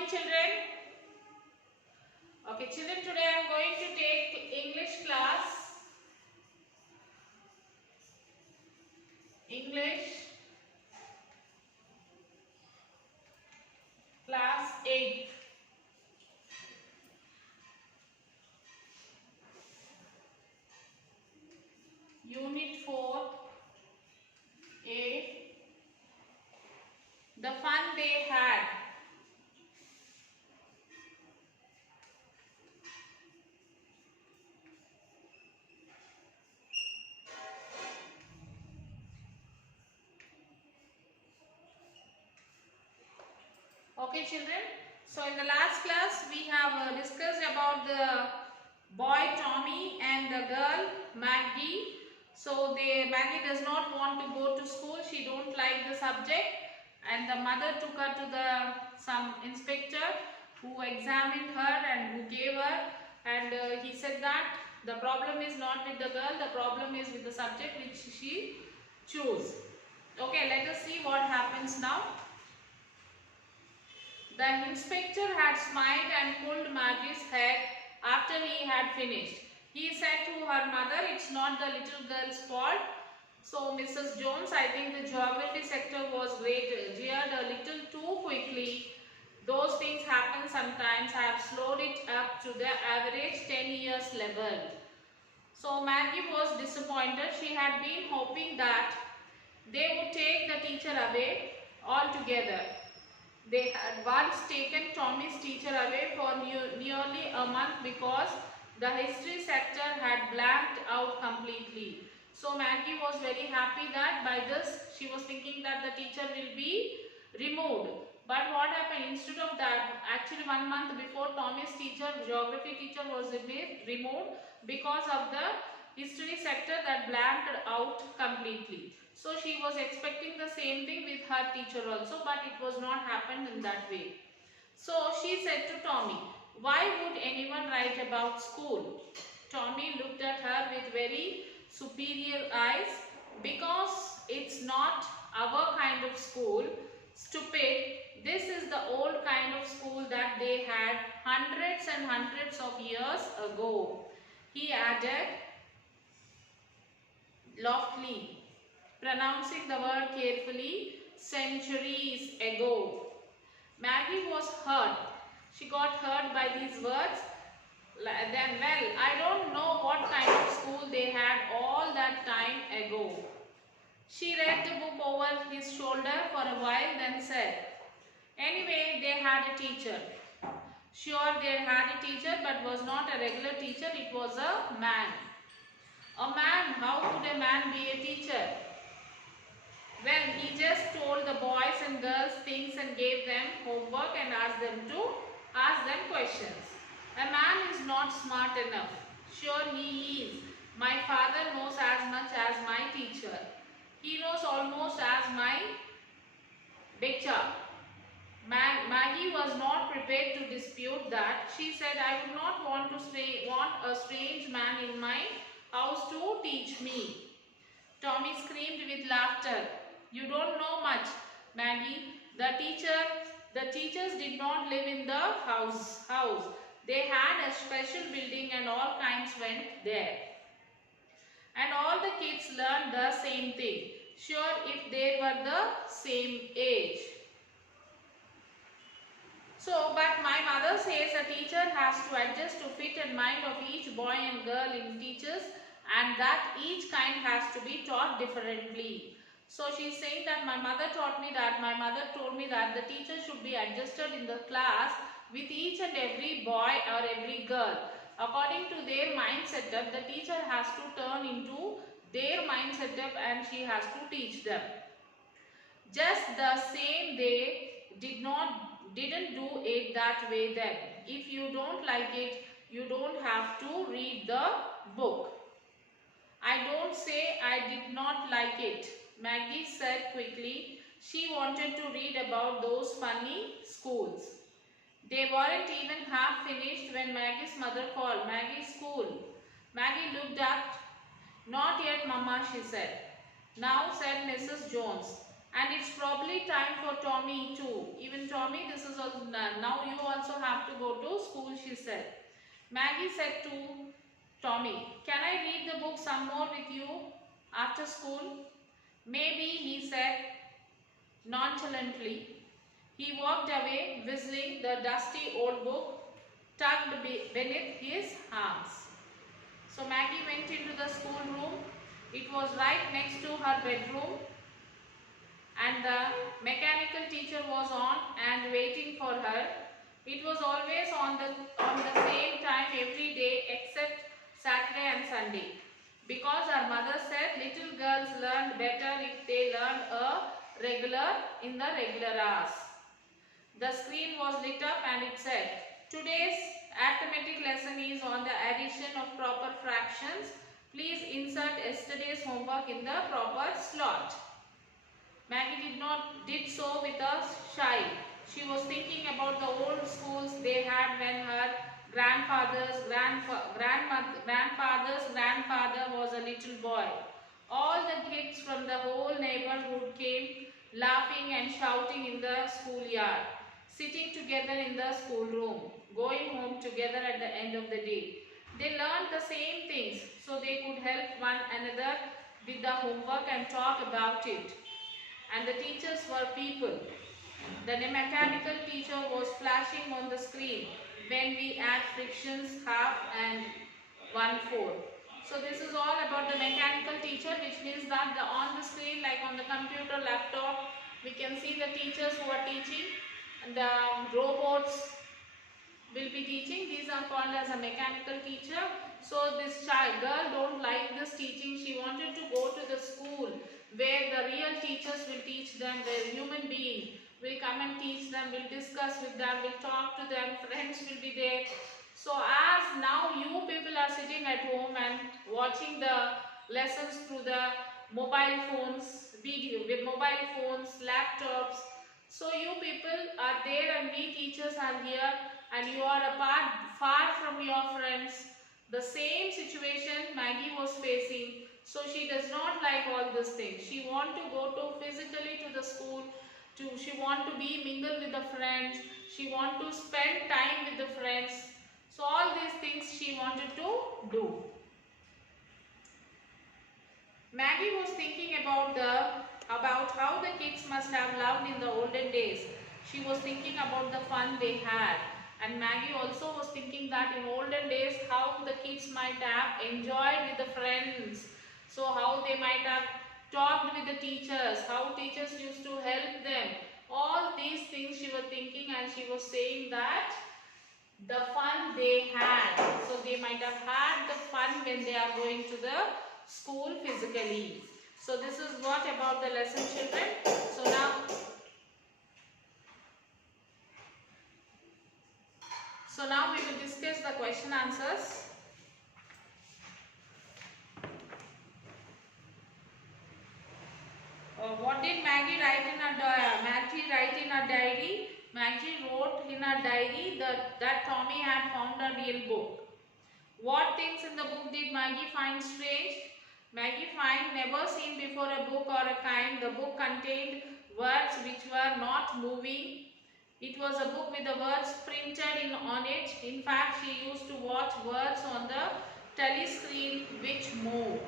morning, children. Okay, children, today I am going to take English class. English class 8. Unit 4A. The fun they had. Okay, children. So in the last class we have discussed about the boy Tommy and the girl Maggie. So Maggie does not want to go to school. She don't like the subject, and the mother took her to some inspector who examined her and who gave her, and he said that the problem is not with the girl. The problem is with the subject which she chose. Okay, let us see what happens now. The inspector had smiled and pulled Maggie's hair after he had finished. He said to her mother, "It's not the little girl's fault." So Mrs. Jones, I think the geography sector was jeered a little too quickly. Those things happen sometimes. I have slowed it up to the average 10 years level. So Maggie was disappointed. She had been hoping that they would take the teacher away altogether. They had once taken Tommy's teacher away for nearly a month because the history sector had blanked out completely. So Maggie was very happy that by this she was thinking that the teacher will be removed. But what happened? Instead of that, actually 1 month before, Tommy's teacher, geography teacher, was removed because of the history sector that blanked out completely. So she was expecting the same thing with her teacher also, but it was not happened in that way. So she said to Tommy, "Why would anyone write about school?" Tommy looked at her with very superior eyes. "Because it's not our kind of school, stupid. This is the old kind of school that they had hundreds and hundreds of years ago," he added loftily, pronouncing the word carefully, "centuries ago." Maggie was hurt. She got hurt by these words. Then, "Well, I don't know what kind of school they had all that time ago." She read the book over his shoulder for a while, then said, "Anyway, they had a teacher." Sure, they had a teacher, but was not a regular teacher. It was a man. A man? How could a man be a teacher? Well, he just told the boys and girls things and gave them homework and asked them questions. A man is not smart enough. Sure, he is. My father knows as much as my teacher. He knows almost as my becha. Maggie was not prepared to dispute that. She said, "I would not want a strange man in my house to teach me." Tommy screamed with laughter. "You don't know much, Maggie. The teachers did not live in the house. They had a special building and all kinds went there. And all the kids learned the same thing. Sure, if they were the same age. So, but my mother says a teacher has to adjust to fit and mind of each boy and girl in teachers, and that each kind has to be taught differently." So she is saying that my mother told me that the teacher should be adjusted in the class with each and every boy or every girl. According to their mind setup, the teacher has to turn into their mind setup and she has to teach them. Just the same, they didn't do it that way then. If you don't like it, you don't have to read the book. "I don't say I did not like it," Maggie said quickly. She wanted to read about those funny schools. They weren't even half finished when Maggie's mother called. "Maggie's school." Maggie looked up. "Not yet, Mama," she said. "Now," said Mrs. Jones. And it's probably time for Tommy too. Even Tommy, this is also, now you also have to go to school, she said. Maggie said to Tommy, can I read the book some more with you after school? Maybe, he said nonchalantly. He walked away, whistling the dusty old book tucked beneath his arms. So Maggie went into the schoolroom. It was right next to her bedroom, and the mechanical teacher was on and waiting for her. It was always on the same time every day except Saturday and Sunday, because her mother said little girls learned better if they learned in the regular hours. The screen was lit up and it said, today's arithmetic lesson is on the addition of proper fractions. Please insert yesterday's homework in the proper slot. Maggie did so with a shy. She was thinking about the old schools they had when her grandfather's grandfather was a little boy. All the kids from the whole neighborhood came laughing and shouting in the schoolyard, sitting together in the schoolroom, going home together at the end of the day. They learned the same things so they could help one another with the homework and talk about it. And the teachers were people. The mechanical teacher was flashing on the screen when we add frictions, half and 1/4. So this is all about the mechanical teacher, which means that on the screen, like on the computer, laptop, we can see the teachers who are teaching, and the robots will be teaching. These are called as a mechanical teacher. So this girl don't like this teaching. She wanted to go to the school where the real teachers will teach them, where human being will come and teach them, will discuss with them, will talk to them, friends will be there. So as now you people are sitting at home and watching the lessons through the mobile phones, with mobile phones, laptops. So you people are there and we teachers are here, and you are apart, far from your friends. The same situation Maggie was facing. So she does not like all these things. She want to go to physically to the school. She want to be mingle with the friends. She want to spend time with the friends. So all these things she wanted to do. Maggie was thinking about how the kids must have loved in the olden days. She was thinking about the fun they had. And Maggie also was thinking that in olden days how the kids might have enjoyed with the friends. So how they might have talked with the teachers, how teachers used to help them. All these things she was thinking, and she was saying that the fun they had. So they might have had the fun when they are going to the school physically. So this is what about the lesson, children. So now we will discuss the question answers. What did Maggie write in her diary? Maggie wrote in her diary that Tommy had found a real book. What things in the book did Maggie find strange? Maggie find never seen before a book or a kind. The book contained words which were not moving. It was a book with the words printed on it. In fact, she used to watch words on the telescreen which moved.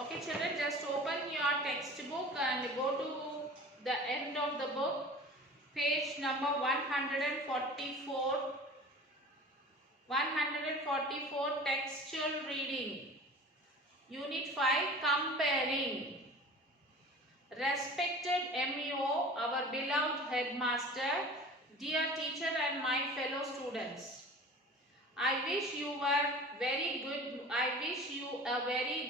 Okay children, just open your textbook and go to the end of the book, page number 144. 144, textual reading. Unit 5, comparing. Respected MEO, our beloved headmaster, dear teacher and my fellow students. I wish you a very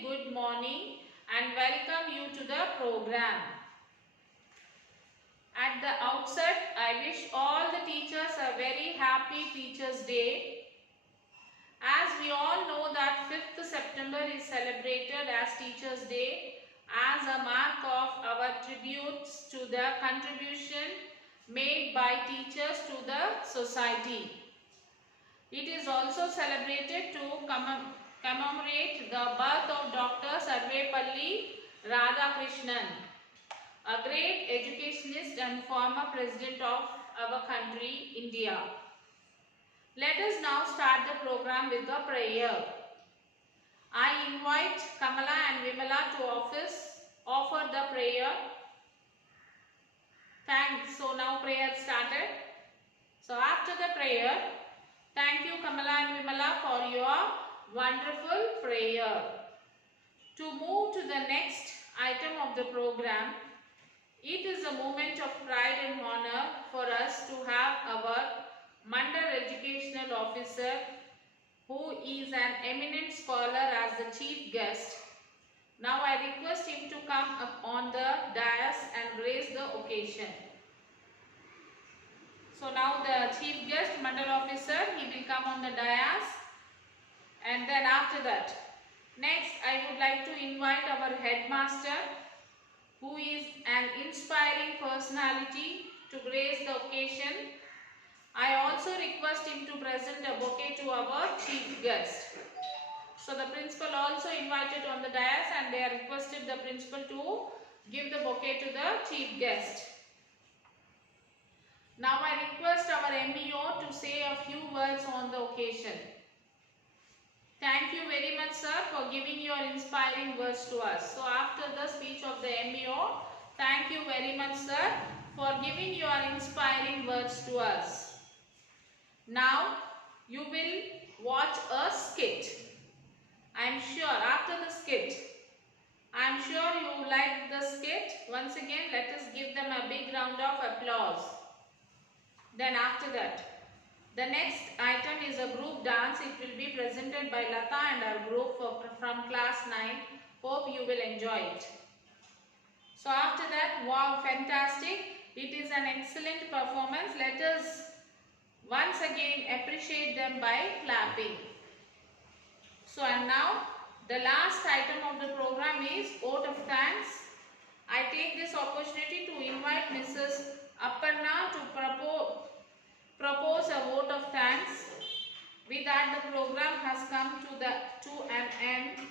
good morning and welcome you to the program. At the outset, I wish all the teachers a very happy Teachers' Day. As we all know that 5th September is celebrated as Teachers' Day as a mark of our tributes to the contribution made by teachers to the society. It is also celebrated to commemorate the birth of Dr. Sarvepalli Radhakrishnan, a great educationist and former president of our country, India. Let us now start the program with a prayer. I invite Kamala and Vimala to offer the prayer. Thanks. So now prayer started. So after the prayer, thank you Kamala and Vimala for your wonderful prayer. To move to the next item of the program, it is a moment of pride and honor for us to have our Mandal Educational Officer, who is an eminent scholar, as the chief guest. Now I request him to come up on the dais and grace the occasion. So now the chief guest, Mandal Officer, he will come on the dais, and then after that, next I would like to invite our headmaster, who is an inspiring personality, to grace the occasion. I also request him to present a bouquet to our chief guest. So the principal also invited on the dais, and they have requested the principal to give the bouquet to the chief guest. Now I request our MEO to say a few words on the occasion. Thank you very much, sir, for giving your inspiring words to us. So after the speech of the MEO, thank you very much, sir, for giving your inspiring words to us. Now you will watch a skit. I am sure after the skit, I am sure you like the skit. Once again, let us give them a big round of applause. Then after that, the next item is a group dance. It will be presented by Lata and our group from class 9. Hope you will enjoy it. So after that, wow, fantastic. It is an excellent performance. Let us once again appreciate them by clapping. So and now the last item of the program is vote of thanks. I take this opportunity to invite Mrs. Aparna to propose a vote of thanks. With that, the program has come to an end.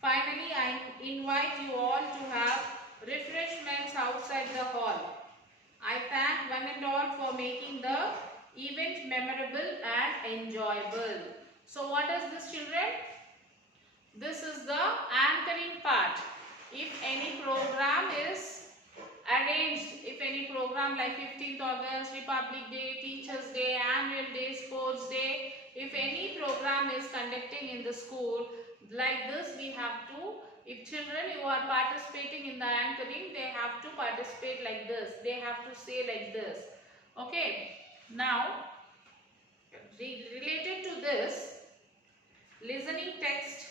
Finally, I invite you all to have refreshments outside the hall. I thank one and all for making the event memorable and enjoyable. So what is this, children? This is the anchoring part. If any program is arranged, if any program like 15th August, Republic Day, Teachers Day, Annual Day, Sports Day, if any program is conducting in the school like this, we have to, if children you are participating in the anchoring, they have to participate like this. They have to say like this. Okay. Now, related to this, listening text.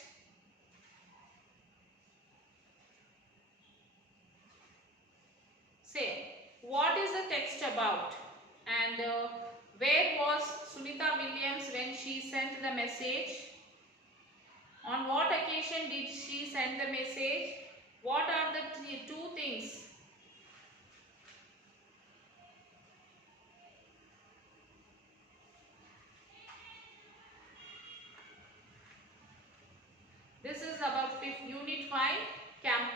Say, what is the text about? And where was Sunita Williams when she sent the message? On what occasion did she send the message? What are the two things? This is about Unit 5,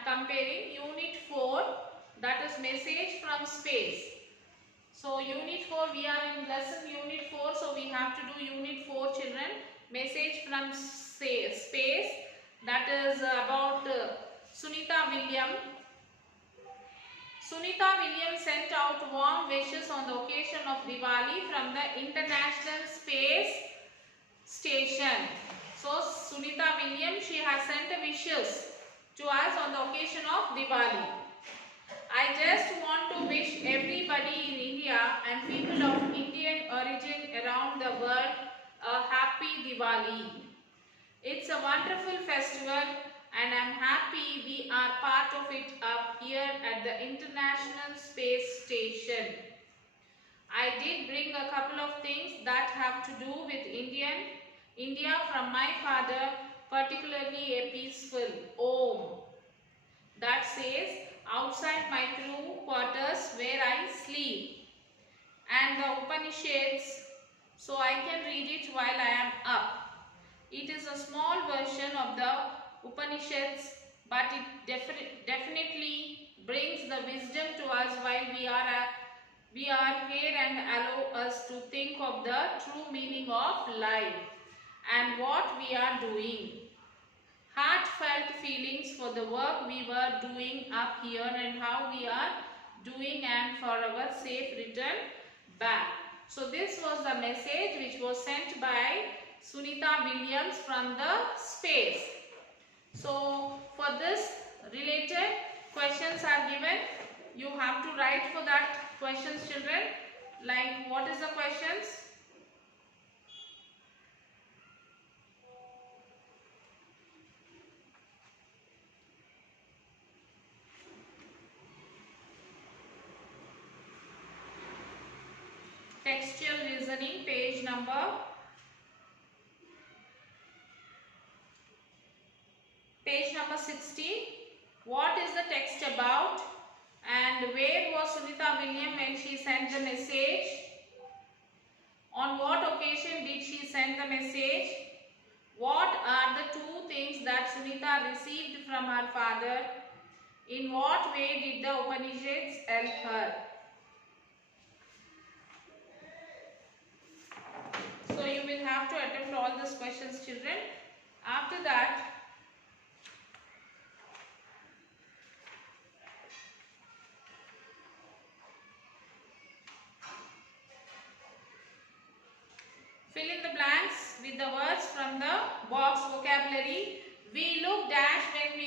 comparing Unit 4, that is message from space. So Unit 4, we are in lesson Unit 4, so we have to do Unit 4, children. Message from space, that is about Sunita Williams. Sunita Williams sent out warm wishes on the occasion of Diwali from the International Space Station. So Sunita Williams, she has sent wishes to us on the occasion of Diwali. I just want to wish everybody in India and people of Indian origin around the world a happy Diwali. It's a wonderful festival and I'm happy we are part of it up here at the International Space Station. I did bring a couple of things that have to do with India from my father, particularly a peaceful Om that says, outside my crew quarters where I sleep, and the Upanishads, so I can read it while I am up. It is a small version of the Upanishads, but it definitely brings the wisdom to us while we are here and allow us to think of the true meaning of life and what we are doing. Heartfelt feelings for the work we were doing up here and how we are doing and for our safe return back. So this was the message which was sent by Sunita Williams from the space. So for this related questions are given. You have to write for that questions, children. Like, what is the questions? Textual reasoning, page number 60. What is the text about? And where was Sunita Williams when she sent the message? On what occasion did she send the message? What are the two things that Sunita received from her father? In what way did the Upanishads help her? So you will have to attempt all these questions, children. After that, fill in the blanks with the words from the box vocabulary. We look dash when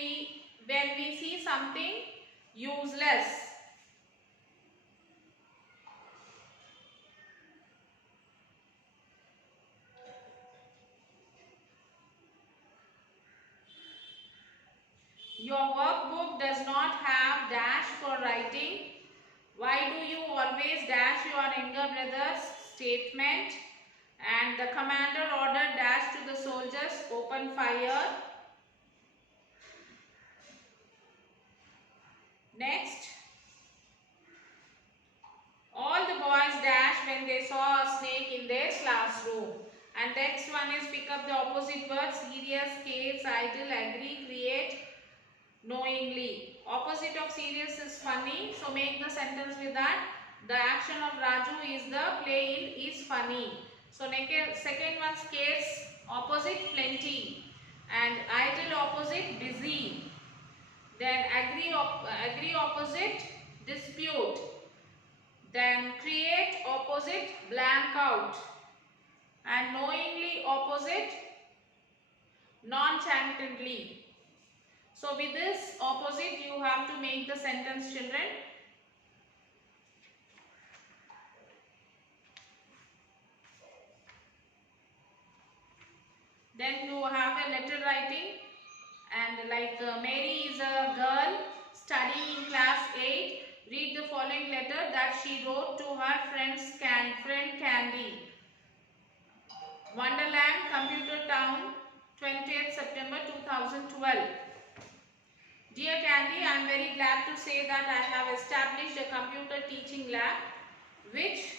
we see something useless. Your workbook does not have dash for writing. Why do you always dash your younger brother's statement? And the commander ordered dash to the soldiers, open fire. Next, all the boys dashed when they saw a snake in their classroom. And next one is pick up the opposite words: serious, scared, idle, agree, create, knowingly. Opposite of serious is funny, so make the sentence with that. The action of Raju is the play in is funny. So second one, scarce, opposite plenty, and idle opposite busy. Then agree opposite dispute. Then create opposite blank out, and knowingly opposite non-chantedly. So with this opposite you have to make the sentence, children. Then you have a letter writing, and like Mary is a girl studying in class 8. Read the following letter that she wrote to her friend Candy. Wonderland, Computer Town, 20th September 2012. Dear Candy, I am very glad to say that I have established a computer teaching lab which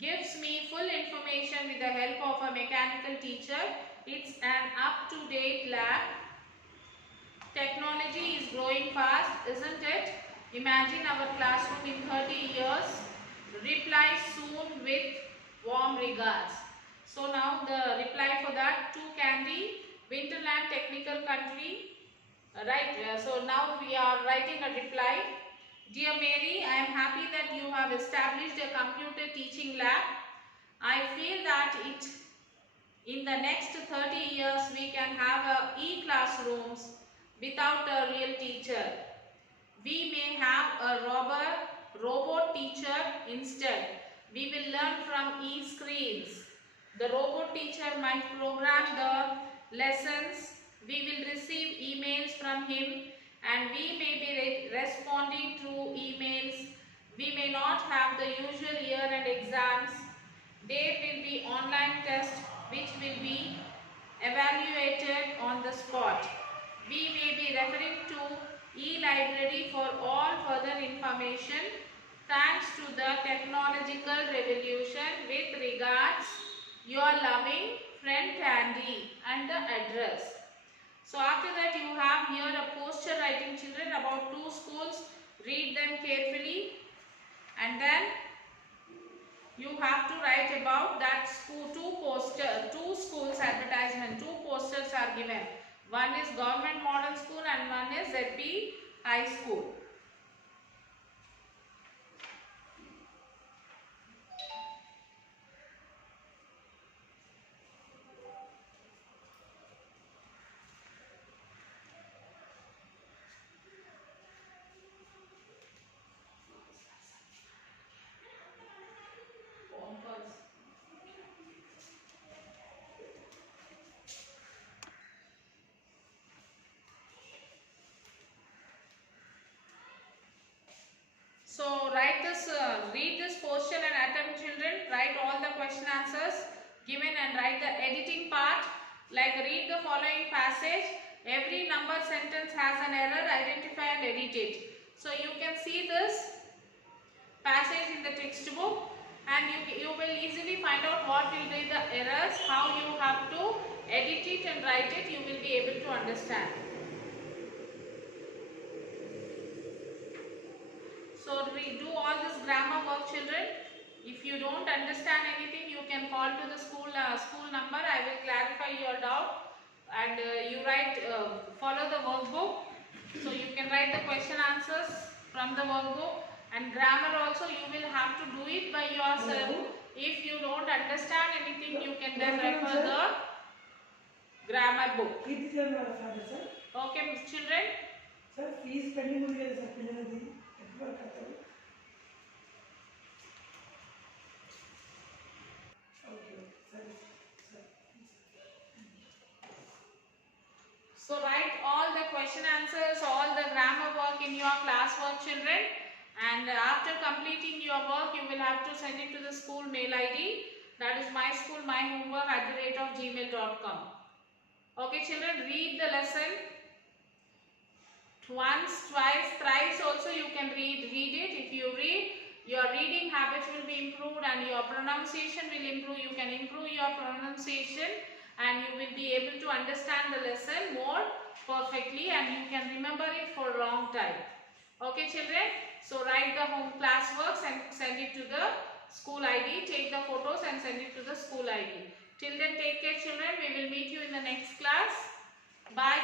gives me full information with the help of a mechanical teacher. It's an up-to-date lab. Technology is growing fast, isn't it? Imagine our classroom in 30 years. Reply soon with warm regards. So now the reply for that to Candy, Winterland Technical Country. So now we are writing a reply. Dear Mary, I am happy that you have established a computer teaching lab. I feel that in the next 30 years we can have e-classrooms without a real teacher. We may have a robot teacher instead. We will learn from e-screens. The robot teacher might program the lessons. We will receive emails from him, and we may be responding through emails. We may not have the usual year-end exams. There will be online tests which will be evaluated on the spot. We may be referring to e-library for all further information. Thanks to the technological revolution. With regards, your loving friend Candy and the address. So after that you have here a poster writing, children, about two schools. Read them carefully, and then you have to write about that school. Two schools advertisement, two posters are given. One is Government Model School and one is ZP High School. So read this poster and attempt, children. Write all the question answers given and write the editing part. Like, read the following passage. Every number sentence has an error. Identify and edit it. So you can see this passage in the textbook, and you will easily find out what will be the errors, how you have to edit it and write it. You will be able to understand. So do all this grammar work, children. If you don't understand anything, you can call to the school number. I will clarify your doubt, and you follow the workbook. So you can write the question answers from the workbook, and grammar also you will have to do it by yourself. If you don't understand anything, you can then refer the grammar book. Okay, children. Sir, fees pending sir. So write all the question answers, all the grammar work in your classwork, children. And after completing your work, you will have to send it to the school mail ID. That is myschoolmyhomework@gmail.com. Okay, children, read the lesson once, twice, thrice. Also, you can read it. If you read, your reading habits will be improved and your pronunciation will improve. You can improve your pronunciation, and you will be able to understand the lesson more perfectly, and you can remember it for a long time. Okay, children. So write the home class works and send it to the school ID. Take the photos and send it to the school ID. Till then, take care, children. We will meet you in the next class. Bye.